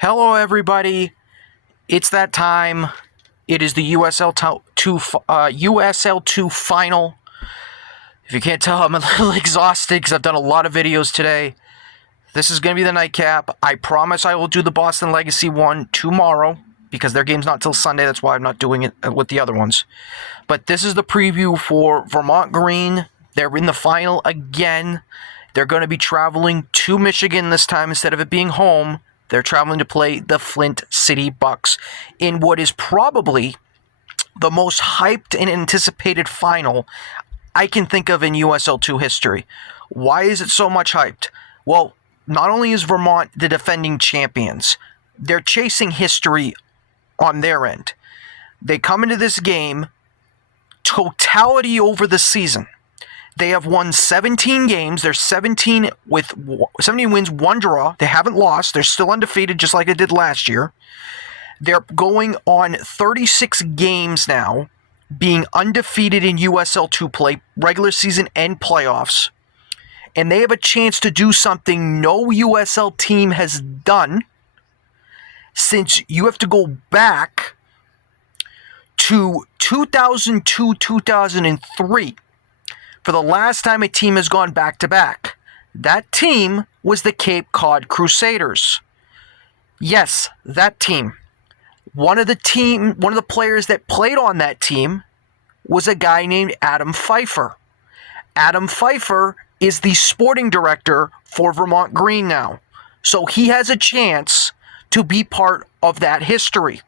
Hello, everybody. It's that time. It is the USL2 final. If you can't tell, I'm a little exhausted because I've done a lot of videos today. This is going to be the nightcap. I promise I will do the Boston Legacy one tomorrow because their game's not till Sunday. That's why I'm not doing it with the other ones. But this is the preview for Vermont Green. They're in the final again. They're going to be traveling to Michigan this time instead of it being home. They're traveling to play the Flint City Bucks in what is probably the most hyped and anticipated final I can think of in USL2 history. Why is it so much hyped? Well, not only is Vermont the defending champions, they're chasing history on their end. They come into this game, totality over the season. They have won 17 games. They're 17 wins, 1 draw. They haven't lost. They're still undefeated just like they did last year. They're going on 36 games now, being undefeated in USL2 play, regular season and playoffs. And they have a chance to do something no USL team has done since you have to go back to 2002-2003. For the last time a team has gone back-to-back. That team was the Cape Cod Crusaders. Yes, that team. One of the players that played on that team was a guy named Adam Pfeiffer. Adam Pfeiffer is the sporting director for Vermont Green now. So he has a chance to be part of that history.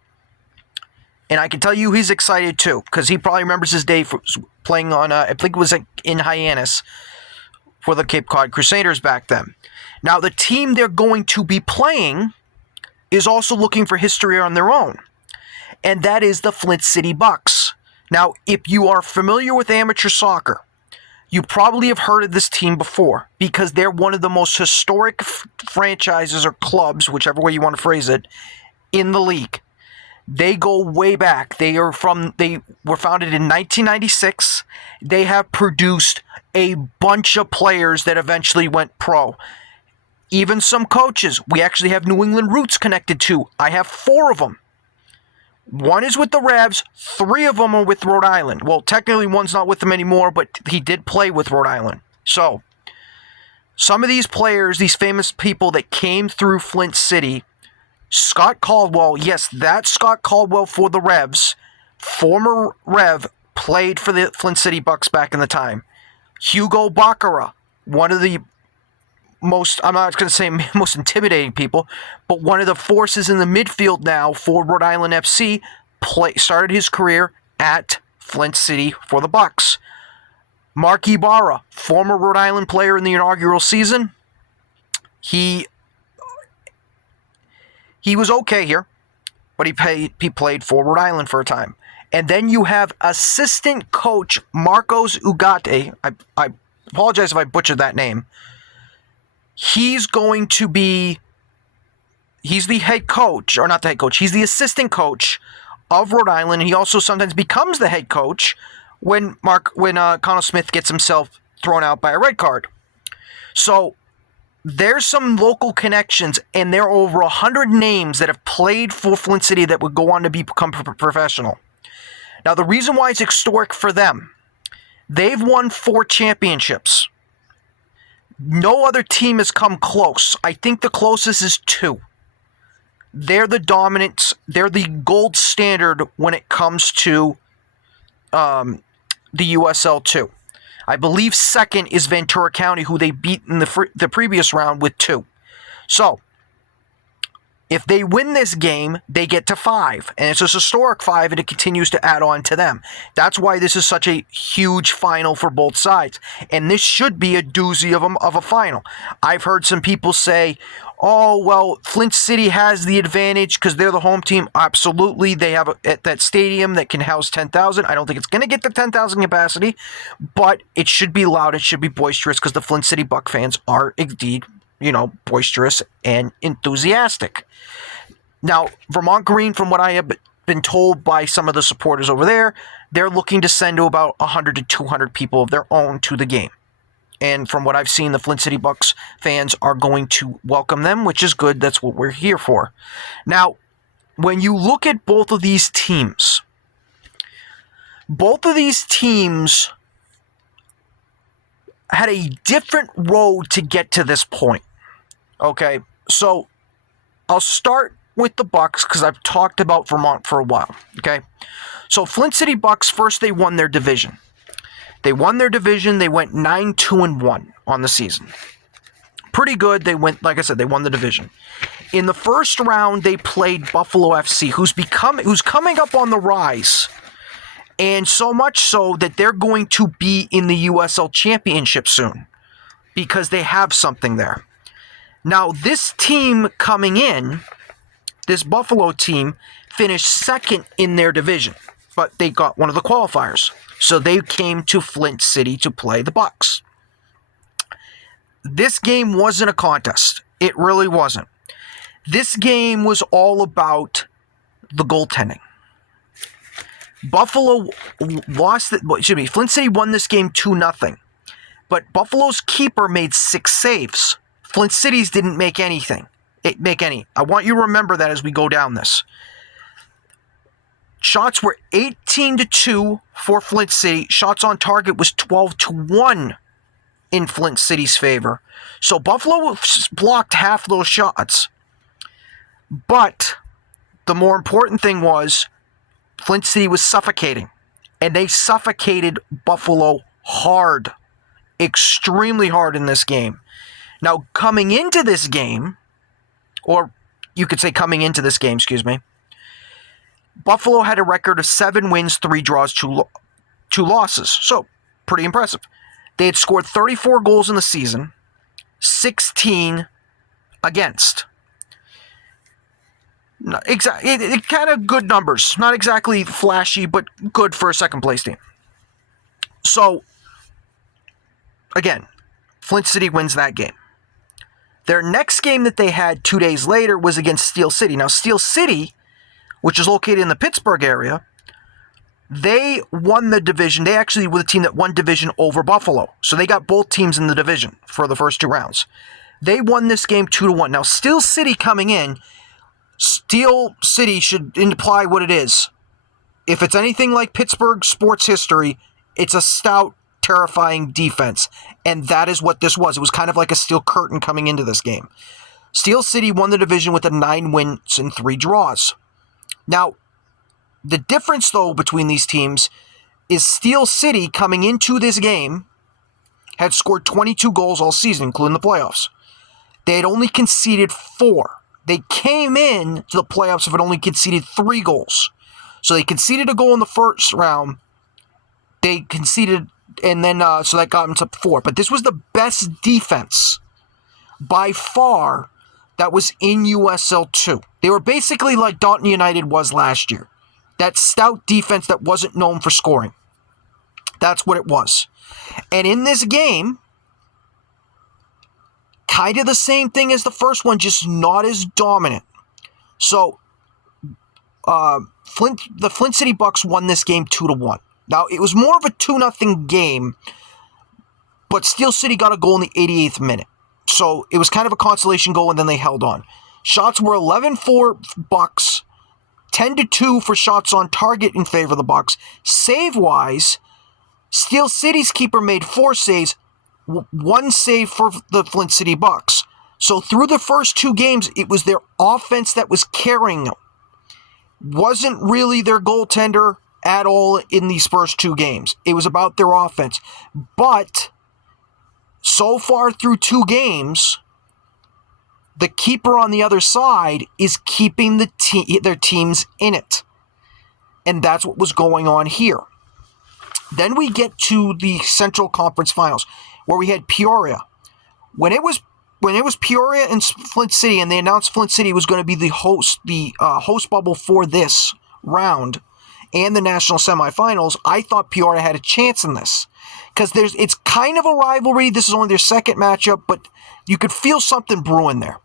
And I can tell you he's excited too, because he probably remembers his day for playing on, I think it was in Hyannis for the Cape Cod Crusaders back then. Now, the team they're going to be playing is also looking for history on their own, and that is the Flint City Bucks. Now, if you are familiar with amateur soccer, you probably have heard of this team before because they're one of the most historic franchises or clubs, whichever way you want to phrase it, in the league. They go way back. They were founded in 1996. They have produced a bunch of players that eventually went pro. Even some coaches. We actually have New England roots connected to. I have 4 of them. One is with the Revs. 3 of them are with Rhode Island. Well, technically one's not with them anymore, but he did play with Rhode Island. So, some of these players, these famous people that came through Flint City, Scott Caldwell, yes, that's Scott Caldwell for the Revs. Former Rev, played for the Flint City Bucks back in the time. Hugo Baccara, one of the most, I'm not going to say most intimidating people, but one of the forces in the midfield now for Rhode Island FC, started his career at Flint City for the Bucks. Mark Ibarra, former Rhode Island player in the inaugural season. He was okay here, but he played for Rhode Island for a time. And then you have assistant coach Marcos Ugarte. I apologize if I butchered that name. He's the head coach, or not the head coach, he's the assistant coach of Rhode Island, and he also sometimes becomes the head coach when Connell Smith gets himself thrown out by a red card. So, there's some local connections, and there are over 100 names that have played for Flint City that would go on to become professional. Now, the reason why it's historic for them, they've won 4 championships. No other team has come close. I think the closest is 2. They're the dominant. They're the gold standard when it comes to the USL2. I believe second is Ventura County, who they beat in the previous round with 2. So, if they win this game, they get to 5. And it's a historic 5, and it continues to add on to them. That's why this is such a huge final for both sides. And this should be a doozy of a final. I've heard some people say, oh, well, Flint City has the advantage because they're the home team. Absolutely. They have that stadium that can house 10,000. I don't think it's going to get to 10,000 capacity, but it should be loud. It should be boisterous because the Flint City Buck fans are indeed, boisterous and enthusiastic. Now, Vermont Green, from what I have been told by some of the supporters over there, they're looking to send to about 100 to 200 people of their own to the game. And from what I've seen, the Flint City Bucks fans are going to welcome them, which is good. That's what we're here for. Now, when you look at both of these teams had a different road to get to this point. Okay, so I'll start with the Bucks because I've talked about Vermont for a while. Okay, so Flint City Bucks, first they won their division. They won their division. They went 9-2-1 on the season. Pretty good. They went, like I said, they won the division. In the first round, they played Buffalo FC, who's coming up on the rise. And so much so that they're going to be in the USL Championship soon because they have something there. Now, this team coming in, this Buffalo team, finished second in their division, but they got one of the qualifiers. So they came to Flint City to play the Bucks. This game wasn't a contest. It really wasn't. This game was all about the goaltending. Flint City won this game 2-0. But Buffalo's keeper made 6 saves. Flint City's didn't make any. I want you to remember that as we go down this. Shots were 18-2 for Flint City. Shots on target was 12-1 in Flint City's favor. So Buffalo blocked half those shots. But the more important thing was Flint City was suffocating. And they suffocated Buffalo hard. Extremely hard in this game. Now, coming into this game, Buffalo had a record of 7 wins, 3 draws, 2 losses. So, pretty impressive. They had scored 34 goals in the season, 16 against. It kind of good numbers. Not exactly flashy, but good for a second place team. So, again, Flint City wins that game. Their next game that they had 2 days later was against Steel City. Now, Steel City, which is located in the Pittsburgh area, they won the division. They actually were the team that won division over Buffalo. So they got both teams in the division for the first 2 rounds. They won this game 2-1. Now, Steel City coming in, Steel City should imply what it is. If it's anything like Pittsburgh sports history, it's a stout, terrifying defense. And that is what this was. It was kind of like a steel curtain coming into this game. Steel City won the division with 9 wins and 3 draws. Now, the difference, though, between these teams is Steel City, coming into this game, had scored 22 goals all season, including the playoffs. They had only conceded 4. They came in to the playoffs and had only conceded 3 goals. So they conceded a goal in the first round. They conceded, and then so that got them to 4. But this was the best defense by far that was in USL2. They were basically like Dalton United was last year. That stout defense that wasn't known for scoring. That's what it was. And in this game, kind of the same thing as the first one, just not as dominant. So, the Flint City Bucks won this game 2-1. Now, it was more of a 2-0 game, but Steel City got a goal in the 88th minute. So, it was kind of a consolation goal, and then they held on. Shots were 11-4 Bucks, 10-2 for shots on target in favor of the Bucks. Save-wise, Steel City's keeper made 4 saves, 1 save for the Flint City Bucks. So through the first 2 games, it was their offense that was carrying them. Wasn't really their goaltender at all in these first 2 games. It was about their offense. But so far through 2 games, the keeper on the other side is keeping their teams in it. And that's what was going on here. Then we get to the Central Conference Finals, where we had Peoria. When it was Peoria and Flint City, and they announced Flint City was going to be the host bubble for this round and the national semifinals, I thought Peoria had a chance in this. Because it's kind of a rivalry. This is only their second matchup, but you could feel something brewing there.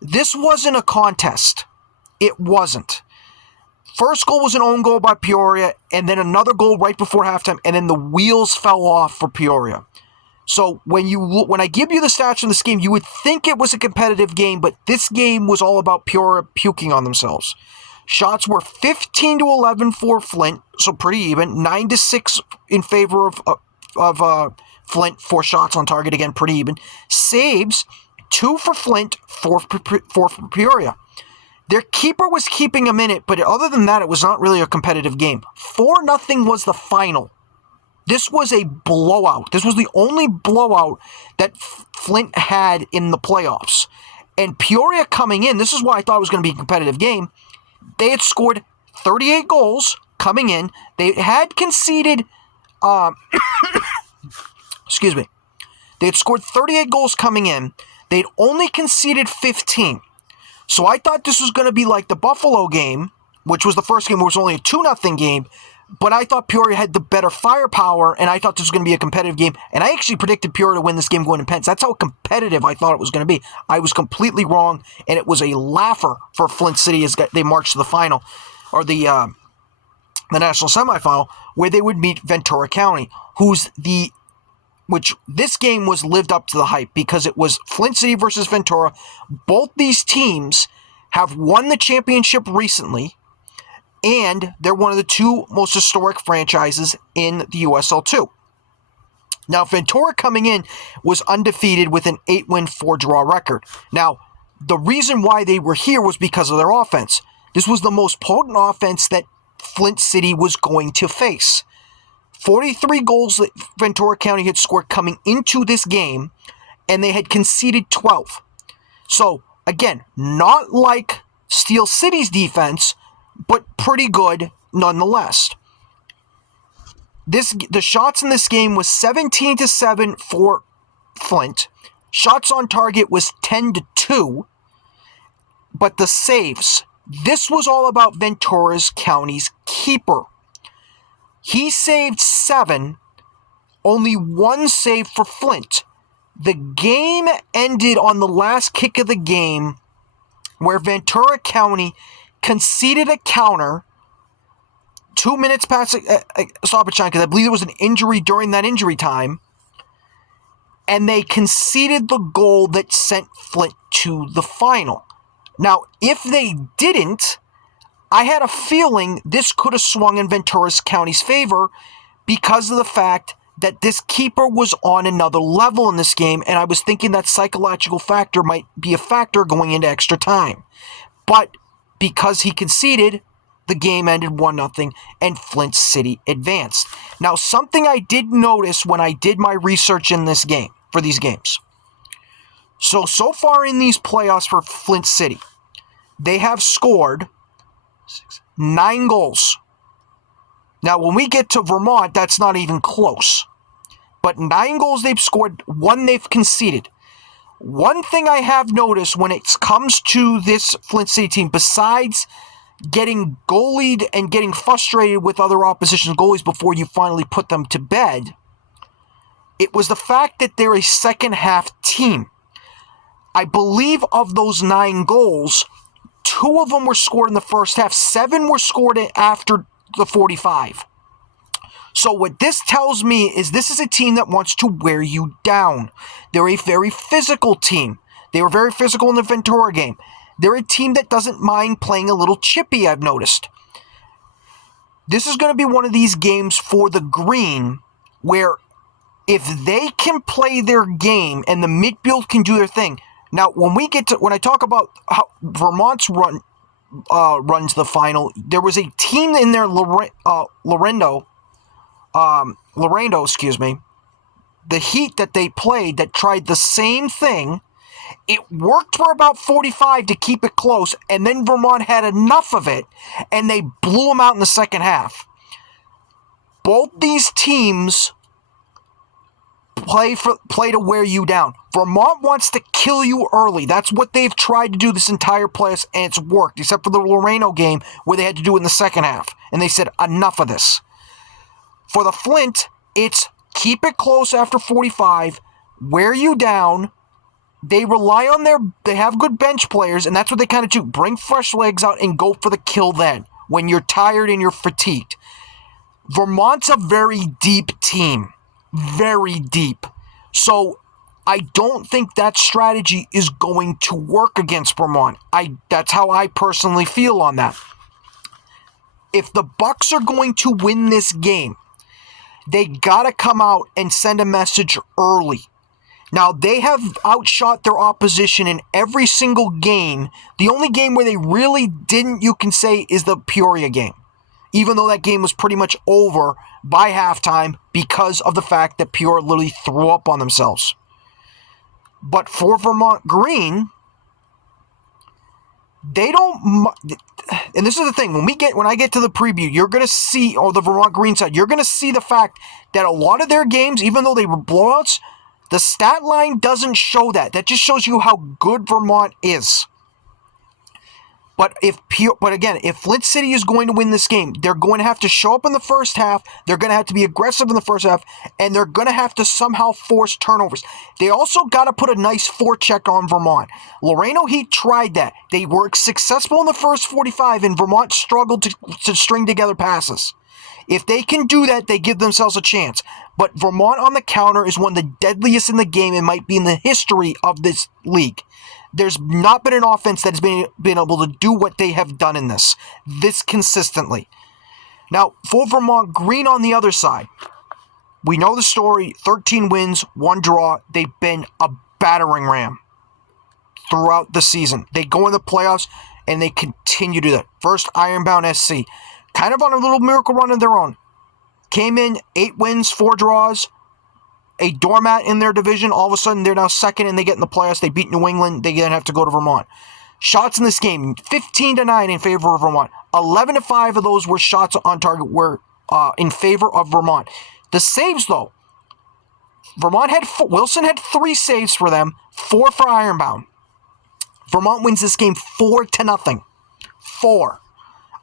This wasn't a contest. It wasn't. First goal was an own goal by Peoria, and then another goal right before halftime, and then the wheels fell off for Peoria. So when I give you the stats from this game, you would think it was a competitive game, but this game was all about Peoria puking on themselves. Shots were 15-11 for Flint, so pretty even. 9-6 in favor of Flint, 4 shots on target, again, pretty even. Saves, 2 for Flint, 4 for Peoria. Their keeper was keeping them in it, but other than that, it was not really a competitive game. 4-0 was the final. This was a blowout. This was the only blowout that Flint had in the playoffs. And Peoria coming in, this is why I thought it was going to be a competitive game. They had scored 38 goals coming in. They had conceded, excuse me. They had scored 38 goals coming in. They'd only conceded 15. So I thought this was going to be like the Buffalo game, which was the first game where it was only a 2-0 game. But I thought Peoria had the better firepower, and I thought this was going to be a competitive game. And I actually predicted Peoria to win this game going to pens. That's how competitive I thought it was going to be. I was completely wrong, and it was a laugher for Flint City as they marched to the final, or the national semifinal, where they would meet Ventura County, which this game was lived up to the hype because it was Flint City versus Ventura. Both these teams have won the championship recently, and they're one of the 2 most historic franchises in the USL2. Now, Ventura coming in was undefeated with an 8-win, 4-draw record. Now, the reason why they were here was because of their offense. This was the most potent offense that Flint City was going to face. 43 goals that Ventura County had scored coming into this game, and they had conceded 12. So, again, not like Steel City's defense, but pretty good nonetheless. The shots in this game was 17-7 for Flint. Shots on target was 10-2. But the saves, this was all about Ventura County's keeper. He saved 7, only 1 save for Flint. The game ended on the last kick of the game where Ventura County conceded a counter 2 minutes past stoppage time, because I believe there was an injury during that injury time, and they conceded the goal that sent Flint to the final. Now, if they didn't, I had a feeling this could have swung in Ventura County's favor because of the fact that this keeper was on another level in this game, and I was thinking that psychological factor might be a factor going into extra time. But because he conceded, the game ended 1-0, and Flint City advanced. Now, something I did notice when I did my research in this game, for these games. So far in these playoffs for Flint City, they have scored 9 goals. Now, when we get to Vermont, that's not even close. But 9 goals they've scored, 1 they've conceded. One thing I have noticed when it comes to this Flint City team, besides getting goalied and getting frustrated with other opposition's goalies before you finally put them to bed, it was the fact that they're a second-half team. I believe of those 9 goals, 2 of them were scored in the first half. 7 were scored after the 45. So what this tells me is this is a team that wants to wear you down. They're a very physical team. They were very physical in the Ventura game. They're a team that doesn't mind playing a little chippy, I've noticed. This is going to be one of these games for the Green where if they can play their game and the midfield can do their thing. Now, when I talk about how Vermont's run to the final, there was a team in there, Laredo, the Heat that they played that tried the same thing. It worked for about 45 to keep it close, and then Vermont had enough of it, and they blew them out in the second half. Both these teams play to wear you down. Vermont wants to kill you early. That's what they've tried to do this entire playoffs, and it's worked, except for the Laredo game where they had to do it in the second half, and they said, enough of this. For the Flint, it's keep it close after 45, wear you down. They rely on they have good bench players, and that's what they kind of do. Bring fresh legs out and go for the kill then, when you're tired and you're fatigued. Vermont's a very deep team. Very deep. So I don't think that strategy is going to work against Vermont. That's how I personally feel on that. If the Bucks are going to win this game, they gotta come out and send a message early. Now, they have outshot their opposition in every single game. The only game where they really didn't, you can say, is the Peoria game. Even though that game was pretty much over by halftime because of the fact that Peoria literally threw up on themselves. But for Vermont Green, they don't, and this is the thing, when I get to the preview, you're going to see, or the Vermont Green side, you're going to see the fact that a lot of their games, even though they were blowouts, the stat line doesn't show that. That just shows you how good Vermont is. But again, if Flint City is going to win this game, they're going to have to show up in the first half, they're going to have to be aggressive in the first half, and they're going to have to somehow force turnovers. They also got to put a nice forecheck on Vermont. Laredo Heat tried that. They were successful in the first 45, and Vermont struggled to string together passes. If they can do that, they give themselves a chance. But Vermont on the counter is one of the deadliest in the game and might be in the history of this league. There's not been an offense that has been able to do what they have done in this consistently. Now, for Vermont Green on the other side, we know the story, 13 wins, 1 draw. They've been a battering ram throughout the season. They go in the playoffs, and they continue to do that. First, Ironbound SC, kind of on a little miracle run of their own. Came in, 8 wins, 4 draws. A doormat in their division. All of a sudden, they're now second and they get in the playoffs. They beat New England. They then have to go to Vermont. Shots in this game, 15-9 in favor of Vermont. 11-5 of those were shots on target were in favor of Vermont. The saves, though, Wilson had 3 saves for them, 4 for Ironbound. Vermont wins this game 4-0. 4.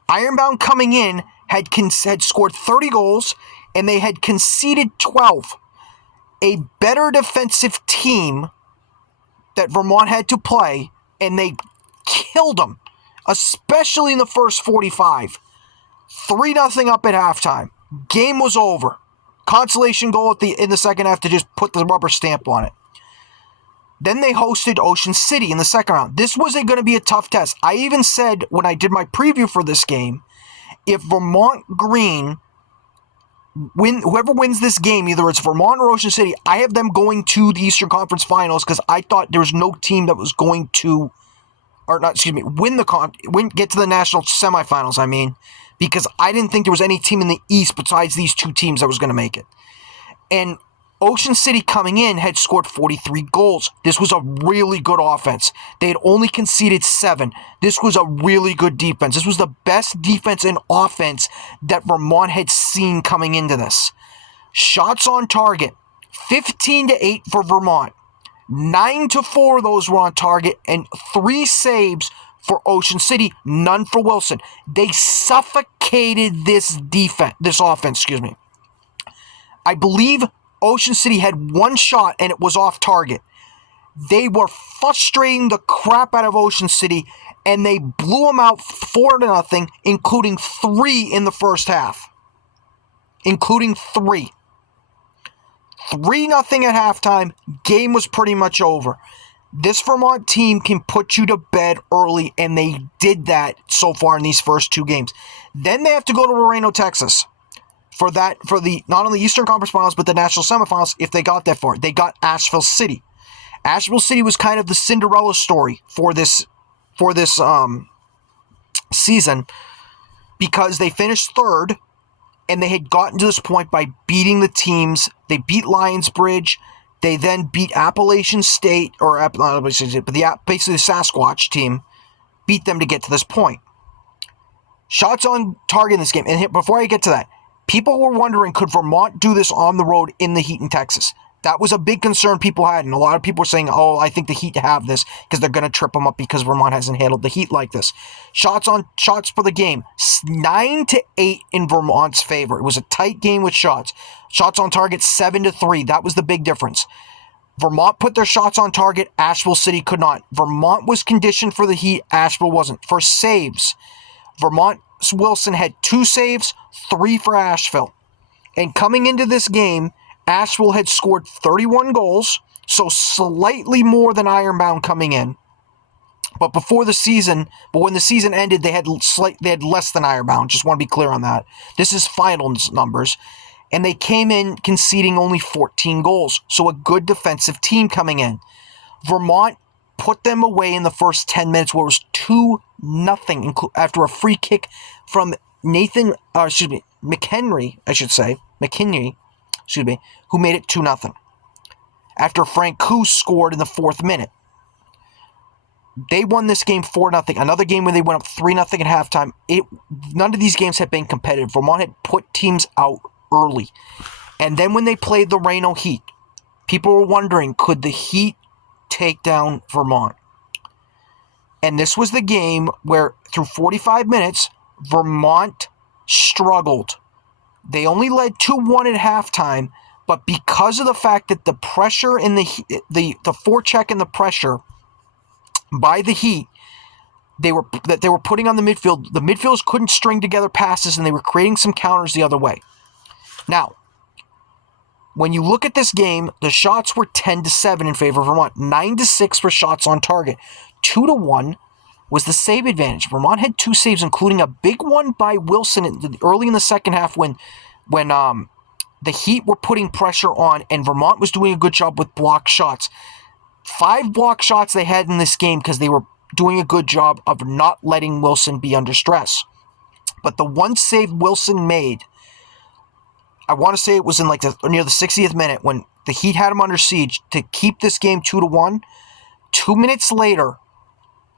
Ironbound coming in had scored 30 goals, and they had conceded 12. A better defensive team that Vermont had to play, and they killed them, especially in the first 45. 3-0 up at halftime. Game was over. Consolation goal in the second half to just put the rubber stamp on it. Then they hosted Ocean City in the second round. This was going to be a tough test. I even said when I did my preview for this game, if Vermont Green whoever wins this game, either it's Vermont or Ocean City, I have them going to the Eastern Conference Finals because I thought there was no team that was going to, get to the national semifinals, because I didn't think there was any team in the East besides these 2 teams that was going to make it. And Ocean City coming in had scored 43 goals. This was a really good offense. They had only conceded 7. This was a really good defense. This was the best defense and offense that Vermont had seen coming into this. Shots on target, 15-8 for Vermont. 9-4 of those were on target, and 3 saves for Ocean City, none for Wilson. They suffocated this offense, I believe Ocean City had 1 shot and it was off target. They were frustrating the crap out of Ocean City, and they blew them out 4-0, including 3 in the first half. 3. 3-0 at halftime. Game was pretty much over. This Vermont team can put you to bed early, and they did that so far in these first 2 games. Then they have to go to Laredo, Texas. For the not only Eastern Conference Finals, but the national semifinals, if they got that far. They got Asheville City. Asheville City was kind of the Cinderella story for this season, because they finished 3rd, and they had gotten to this point by beating the teams. They beat Lionsbridge. They then beat Appalachian State, basically the Sasquatch team, beat them to get to this point. Shots on target in this game. And before I get to that, people were wondering, could Vermont do this on the road in the Heat in Texas? That was a big concern people had, and a lot of people were saying, I think the Heat have this because they're going to trip them up because Vermont hasn't handled the Heat like this. Shots for the game, 9-8 in Vermont's favor. It was a tight game with shots. Shots on target, 7-3. That was the big difference. Vermont put their shots on target. Asheville City could not. Vermont was conditioned for the Heat. Asheville wasn't. For saves, Vermont's Wilson had 2 saves, 3 for Asheville. And coming into this game, Asheville had scored 31 goals, so slightly more than Ironbound coming in. But when the season ended, they had less than Ironbound. Just want to be clear on that. This is finals numbers. And they came in conceding only 14 goals. So a good defensive team coming in. Vermont put them away in the first 10 minutes where it was 2-0 after a free kick from McHenry, who made it 2-0. After Frank Koo scored in the 4th minute. They won this game 4-0. Another game where they went up 3-0 at halftime. None of these games had been competitive. Vermont had put teams out early. And then when they played the Reno Heat, people were wondering, could the Heat take down Vermont? And this was the game where, through 45 minutes, Vermont struggled. They only led 2-1 at halftime, but because of the fact that the pressure in the forecheck and the pressure by the Heat they were putting on the midfielders couldn't string together passes, and they were creating some counters the other way. Now, when you look at this game, the shots were 10-7 in favor of Vermont, 9-6 for shots on target, 2-1 was the save advantage. Vermont had 2 saves, including a big one by Wilson early in the second half when the Heat were putting pressure on, and Vermont was doing a good job with block shots. 5 block shots they had in this game because they were doing a good job of not letting Wilson be under stress. But the one save Wilson made, I want to say it was in near the 60th minute when the Heat had him under siege to keep this game 2-1. 2 minutes later,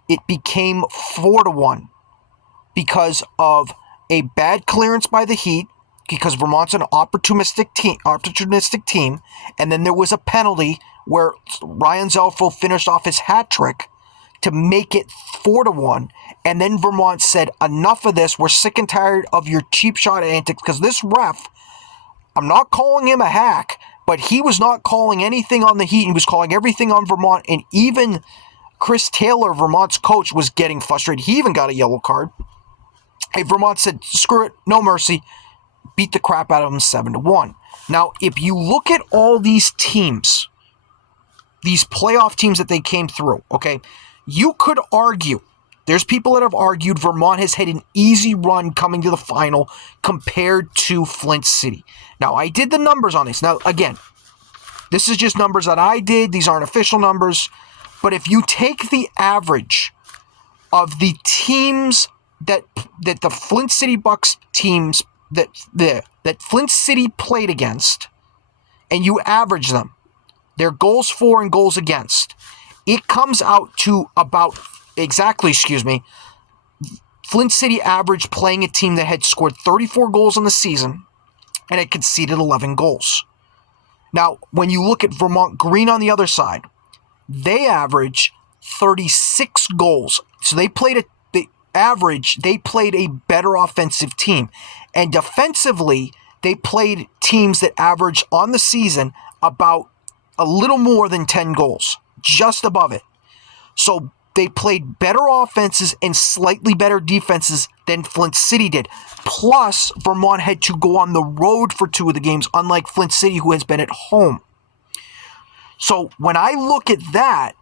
it became 4-1 because of a bad clearance by the Heat, because Vermont's an opportunistic team, and then there was a penalty where Ryan Zelfo finished off his hat trick to make it 4-1, and then Vermont said, enough of this, we're sick and tired of your cheap shot antics, because this ref, I'm not calling him a hack, but he was not calling anything on the Heat, he was calling everything on Vermont, and even Chris Taylor, Vermont's coach, was getting frustrated. He even got a yellow card. Hey, Vermont said, screw it, no mercy, beat the crap out of them 7-1. Now, if you look at all these teams, these playoff teams that they came through, okay, you could argue, there's people that have argued Vermont has had an easy run coming to the final compared to Flint City. Now, I did the numbers on this. Now, again, this is just numbers that I did. These aren't official numbers. But if you take the average of the teams that the Flint City Bucks teams that Flint City played against, and you average them, their goals for and goals against, it comes out to about Flint City average playing a team that had scored 34 goals in the season and had conceded 11 goals. Now, when you look at Vermont Green on the other side, they average 36 goals. So they played a better offensive team. And defensively, they played teams that average on the season about a little more than 10 goals, just above it. So they played better offenses and slightly better defenses than Flint City did. Plus, Vermont had to go on the road for 2 of the games, unlike Flint City, who has been at home. So when I look at that,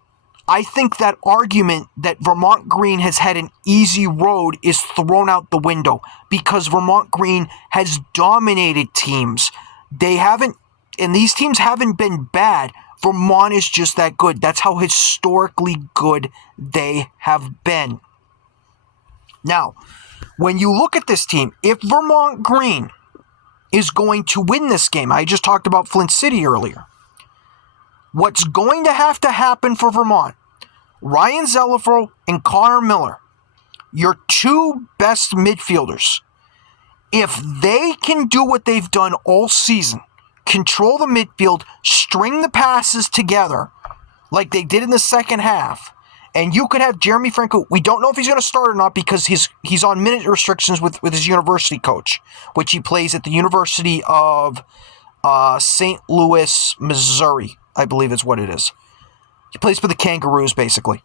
I think that argument that Vermont Green has had an easy road is thrown out the window, because Vermont Green has dominated teams. And these teams haven't been bad. Vermont is just that good. That's how historically good they have been. Now, when you look at this team, if Vermont Green is going to win this game, I just talked about Flint City earlier, what's going to happen for Vermont, Ryan Zelfo and Connor Miller, your 2 best midfielders, if they can do what they've done all season, control the midfield, string the passes together like they did in the second half, and you could have Jeremy Franco. We don't know if he's going to start or not because he's on minute restrictions with his university coach, which he plays at the University of St. Louis, Missouri, I believe is what it is. He plays for the Kangaroos, basically.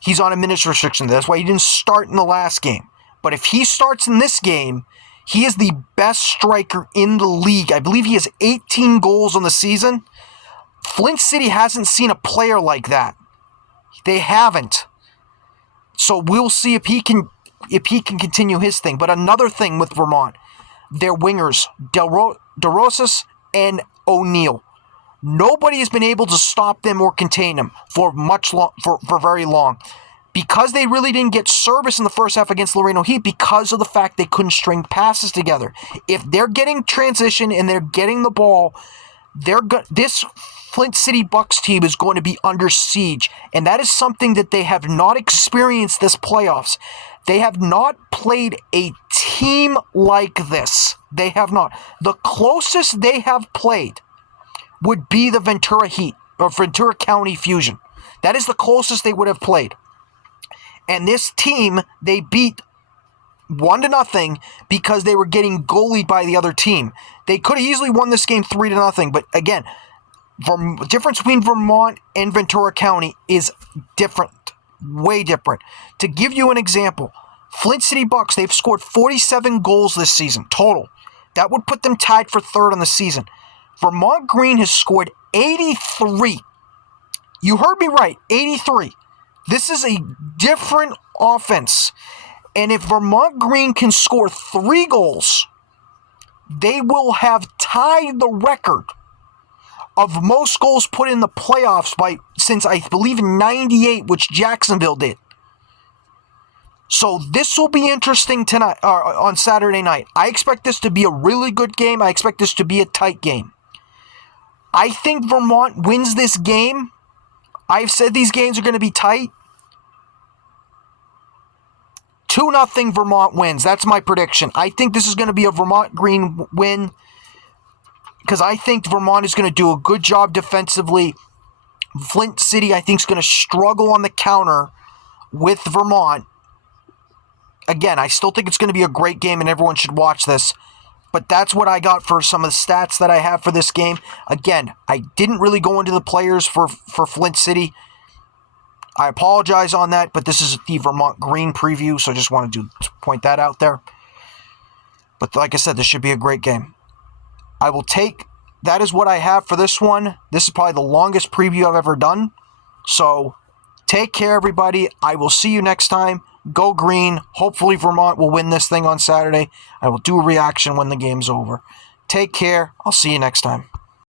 He's on a minutes restriction. That's why he didn't start in the last game. But if he starts in this game, He is the best striker in the league. I believe he has 18 goals on the season. Flint City hasn't seen a player like that. They haven't. So we'll see if he can continue his thing. But another thing with Vermont, their wingers, DeRosas and O'Neill. Nobody has been able to stop them or contain them for very long. Because they really didn't get service in the first half against Laredo Heat because of the fact they couldn't string passes together. If they're getting transition and they're getting the ball, this Flint City Bucks team is going to be under siege. And that is something that they have not experienced this playoffs. They have not played a team like this. They have not. The closest they have played would be the Ventura Heat or Ventura County Fusion. That is the closest they would have played. And this team, they beat 1-0 because they were getting goalied by the other team. They could have easily won this game 3-0, but again, the difference between Vermont and Ventura County is different, way different. To give you an example, Flint City Bucks, they've scored 47 goals this season, total. That would put them tied for third on the season. Vermont Green has scored 83. You heard me right, 83. This is a different offense. And if Vermont Green can score 3 goals, they will have tied the record of most goals put in the playoffs since I believe in 98, which Jacksonville did. So this will be interesting tonight on Saturday night. I expect this to be a really good game. I expect this to be a tight game. I think Vermont wins this game. I've said these games are going to be tight. 2-0 Vermont wins. That's my prediction. I think this is going to be a Vermont Green win because I think Vermont is going to do a good job defensively. Flint City, I think, is going to struggle on the counter with Vermont. Again, I still think it's going to be a great game and everyone should watch this. But that's what I got for some of the stats that I have for this game. Again, I didn't really go into the players for Flint City. I apologize on that, but this is the Vermont Green preview, so I just wanted to point that out there. But like I said, this should be a great game. That is what I have for this one. This is probably the longest preview I've ever done. So take care, everybody. I will see you next time. Go Green. Hopefully Vermont will win this thing on Saturday. I will do a reaction when the game's over. Take care. I'll see you next time.